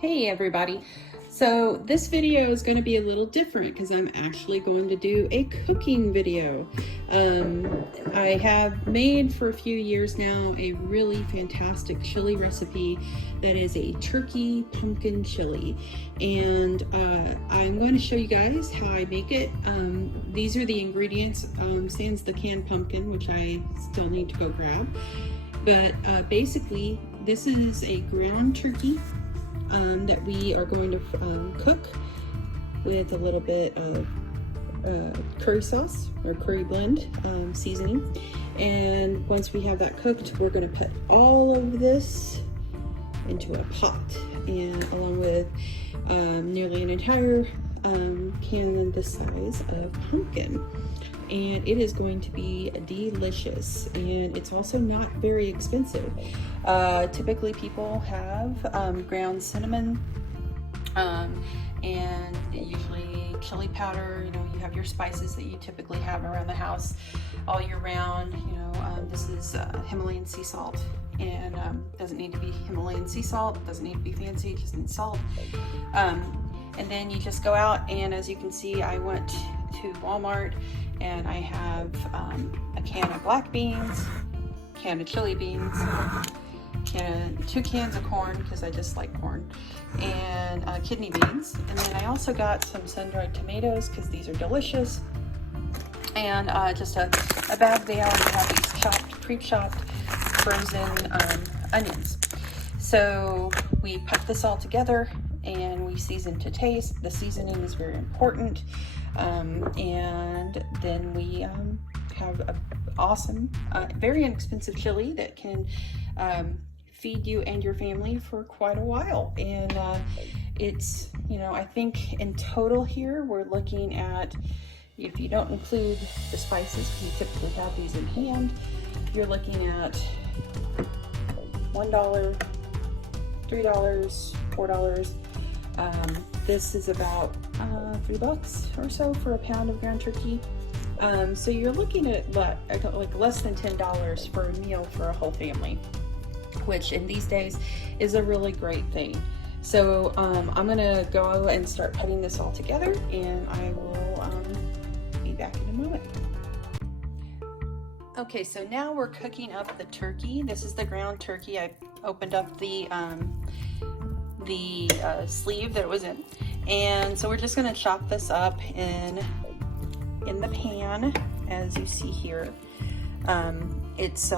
Hey everybody. So this video is going to be a little different because I'm actually going to do a cooking video. I have made for a few years now a really fantastic chili recipe that is a turkey pumpkin chili, and I'm going to show you guys how I make it. These are the ingredients, sans the canned pumpkin, which I still need to go grab. But basically this is a ground turkey that we are going to cook with a little bit of curry sauce or curry blend seasoning. And once we have that cooked, we're going to put all of this into a pot, and along with nearly an entire can this size of pumpkin. And it is going to be delicious, and it's also not very expensive. Typically people have ground cinnamon and usually chili powder. You know, you have your spices that you typically have around the house all year round. You know, this is Himalayan sea salt, and doesn't need to be Himalayan sea salt, doesn't need to be fancy, just needs salt. And then you just go out, and as you can see, I went to Walmart and I have a can of black beans, can of chili beans, 2 cans of corn because I just like corn, and kidney beans. And then I also got some sun-dried tomatoes because these are delicious, and just a bag there. I have these chopped, pre-chopped frozen onions. So we put this all together and we season to taste. The seasoning is very important. And then we have an awesome, very inexpensive chili that can feed you and your family for quite a while. And it's, you know, I think in total here we're looking at, if you don't include the spices, we typically have these in hand, you're looking at $1, $3, $4. This is about $3 or so for a pound of ground turkey. So you're looking at like less than $10 for a meal for a whole family, which in these days is a really great thing. So I'm gonna go and start putting this all together, and I will be back in a moment. Okay, so now we're cooking up the turkey. This is the ground turkey. I opened up the sleeve that it was in, and so we're just going to chop this up in the pan, as you see here. It's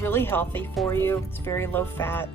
really healthy for you. It's very low fat,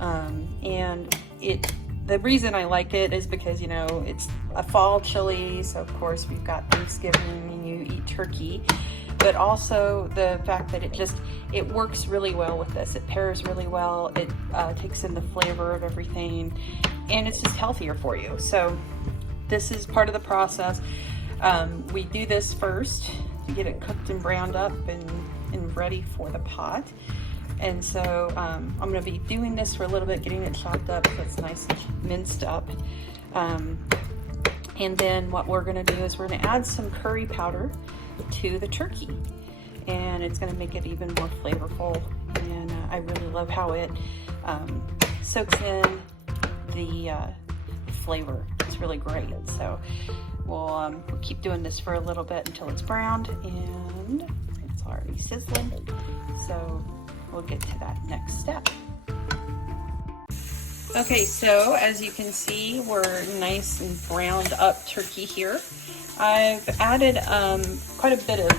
and the reason I like it is because, you know, it's a fall chili, so of course we've got Thanksgiving and you eat turkey, but also the fact that it works really well with this. It pairs really well. It takes in the flavor of everything, and it's just healthier for you. So this is part of the process. We do this first to get it cooked and browned up and ready for the pot. And so I'm gonna be doing this for a little bit, getting it chopped up so it's nice and minced up. And then what we're gonna do is we're gonna add some curry powder to the turkey, and it's going to make it even more flavorful. And I really love how it soaks in the flavor. It's really great. So we'll keep doing this for a little bit until it's browned, and it's already sizzling, so we'll get to that next step. Okay, so as you can see, we're nice and browned up turkey here. I've added quite a bit of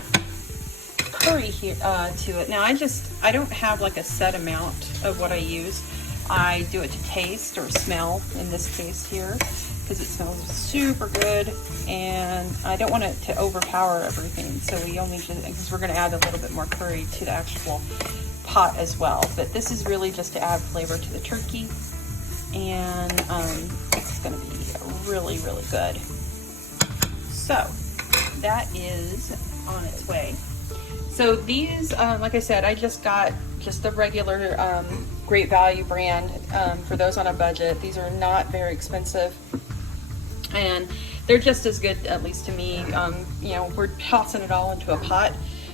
curry here to it. Now I don't have like a set amount of what I use. I do it to taste or smell in this case here, because it smells super good, and I don't want it to overpower everything. So we only just, because we're going to add a little bit more curry to the actual pot as well. But this is really just to add flavor to the turkey, and it's going to be really, really good. So that is on its way. So these, like I said, I just got just the regular Great Value brand for those on a budget. These are not very expensive, and they're just as good, at least to me. You know, we're tossing it all into a pot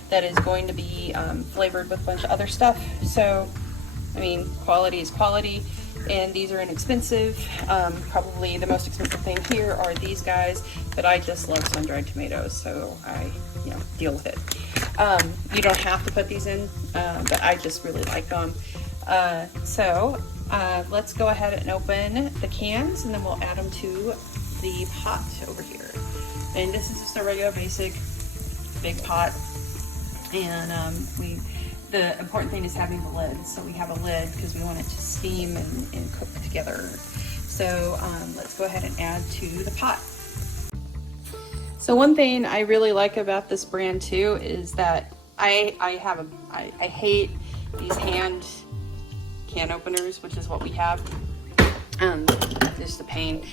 that is going to be flavored with a bunch of other stuff. So, I mean, quality is quality. and these are inexpensive. Probably the most expensive thing here are these guys, but I just love sun-dried tomatoes, so I, deal with it. You don't have to put these in, but I just really like them. Let's go ahead and open the cans, and then we'll add them to the pot over here. And this is just a regular basic big pot, and the important thing is having the lid. So we have a lid because we want it to steam and cook together. So let's go ahead and add to the pot. So one thing I really like about this brand too is that I hate these hand can openers, which is what we have. Just a pain.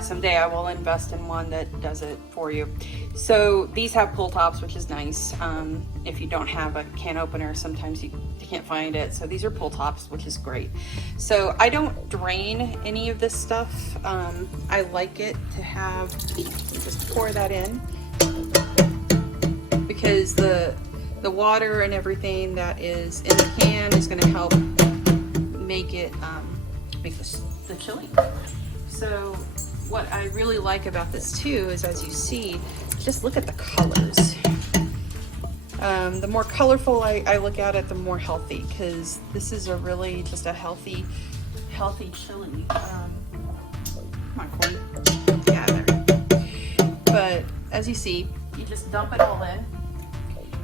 Someday I will invest in one that does it for you. So these have pull tops, which is nice. If you don't have a can opener, sometimes you can't find it. So these are pull tops, which is great. So I don't drain any of this stuff. I like it to have, just pour that in, because the water and everything that is in the can is going to help make it make the chili. So what I really like about this too is, as you see, just look at the colors. The more colorful I look at it, the more healthy, because this is a really just a healthy chili. Come on, Corey. Yeah, there. But as you see, you just dump it all in.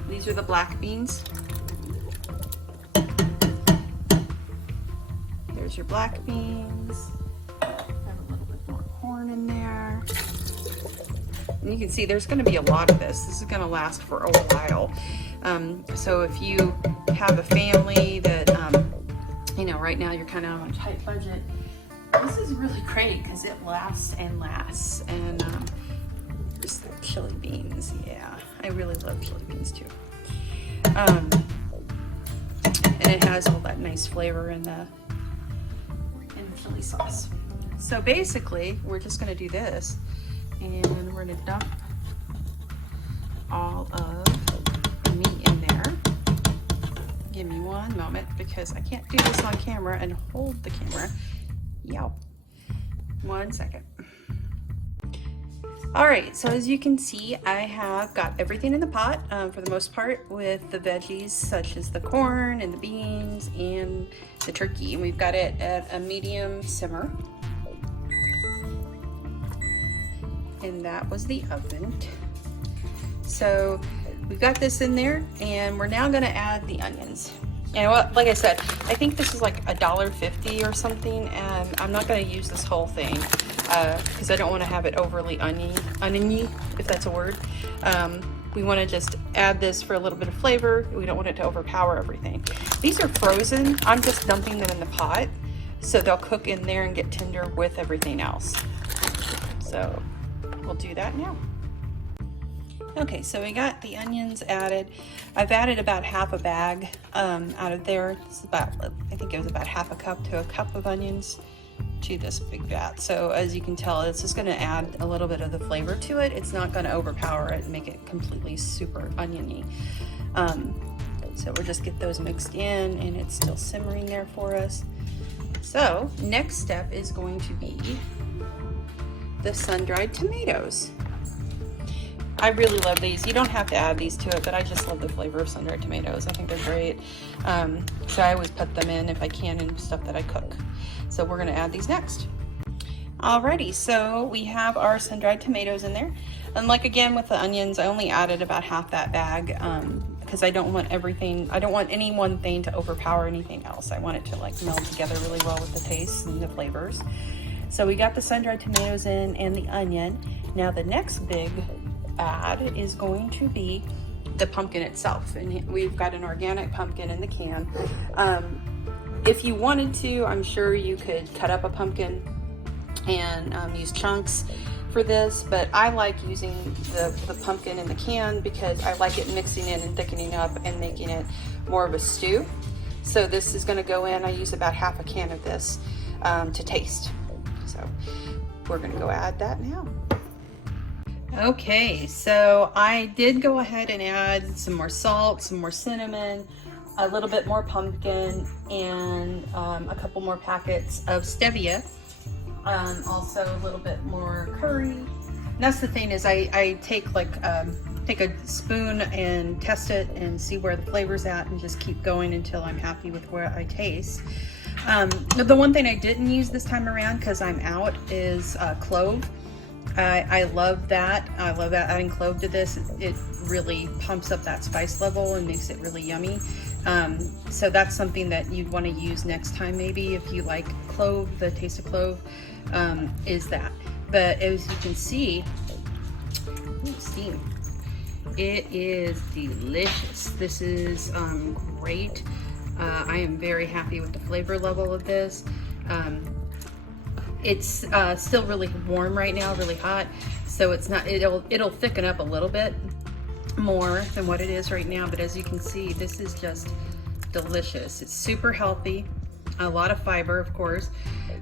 These are the black beans. There's your black beans. Have a little bit more corn in there. And you can see there's going to be a lot of this. This is going to last for a while. So if you have a family that, right now you're kind of on a tight budget, this is really great because it lasts and lasts. And just the chili beans. Yeah, I really love chili beans too. And it has all that nice flavor in the chili sauce. So basically, we're just going to do this, and we're going to dump all of the meat in there. Give me one moment, because I can't do this on camera and hold the camera. Yow. 1 second. All right, so as you can see, I have got everything in the pot for the most part, with the veggies such as the corn and the beans and the turkey, and we've got it at a medium simmer. And that was the oven. So we've got this in there, and we're now gonna add the onions. And like I said, I think this is like $1.50 or something, and I'm not gonna use this whole thing because I don't want to have it overly oniony, if that's a word. We want to just add this for a little bit of flavor. We don't want it to overpower everything. These are frozen. I'm just dumping them in the pot, so they'll cook in there and get tender with everything else. So we'll do that now. Okay, so we got the onions added. I've added about half a bag out of there. It's about, I think it was about half a cup to a cup of onions to this big vat. So as you can tell, it's just going to add a little bit of the flavor to it. It's not going to overpower it and make it completely super oniony. So we'll just get those mixed in, and it's still simmering there for us. So next step is going to be the sun-dried tomatoes. I really love these. You don't have to add these to it, but I just love the flavor of sun-dried tomatoes. I think they're great. So I always put them in if I can in stuff that I cook. So we're gonna add these next. Alrighty, so we have our sun-dried tomatoes in there. And like again with the onions, I only added about half that bag because I don't want everything, I don't want any one thing to overpower anything else. I want it to like meld together really well with the tastes and the flavors. So we got the sun-dried tomatoes in and the onion. Now the next big add is going to be the pumpkin itself, and we've got an organic pumpkin in the can. If you wanted to, I'm sure you could cut up a pumpkin and use chunks for this, but I like using the pumpkin in the can because I like it mixing in and thickening up and making it more of a stew. So this is going to go in. I use about half a can of this to taste. So we're going to go add that now. Okay, so I did go ahead and add some more salt, some more cinnamon, a little bit more pumpkin, and a couple more packets of Stevia. Also a little bit more curry. And that's the thing is I take like take a spoon and test it and see where the flavor's at and just keep going until I'm happy with where I taste. The one thing I didn't use this time around because I'm out is clove. I love that. I love adding clove to this. It really pumps up that spice level and makes it really yummy. So that's something that you'd want to use next time maybe if you like clove, the taste of clove, is that. But as you can see, ooh, steam. It is delicious. This is great. I am very happy with the flavor level of this. It's still really warm right now, really hot, so it's not. It'll thicken up a little bit more than what it is right now. But as you can see, this is just delicious. It's super healthy, a lot of fiber, of course,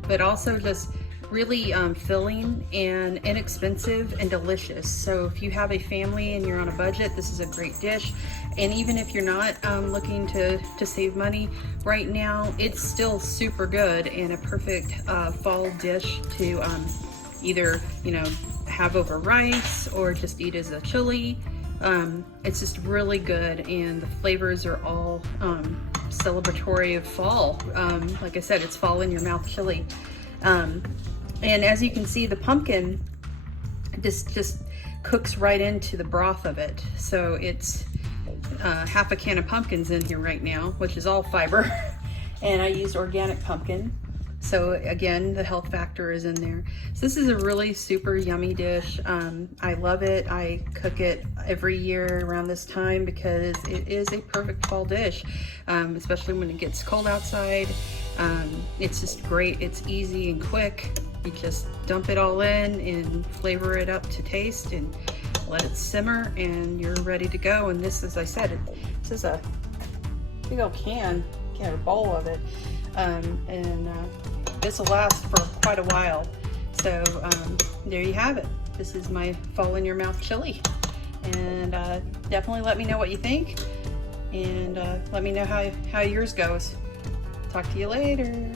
but also just really filling and inexpensive and delicious. So if you have a family and you're on a budget, this is a great dish. And even if you're not looking to save money right now, it's still super good and a perfect fall dish to either, you know, have over rice or just eat as a chili. It's just really good, and the flavors are all celebratory of fall. Like I said, it's fall in your mouth chili. And as you can see, the pumpkin just cooks right into the broth of it. So it's half a can of pumpkins in here right now, which is all fiber. And I used organic pumpkin. So again, the health factor is in there. So this is a really super yummy dish. I love it. I cook it every year around this time because it is a perfect fall dish, especially when it gets cold outside. It's just great. It's easy and quick. You just dump it all in and flavor it up to taste and let it simmer, and you're ready to go. And this, as I said, this is a big old can or bowl of it. This will last for quite a while. So there you have it. This is my fall in your mouth chili. And definitely let me know what you think, and let me know how yours goes. Talk to you later.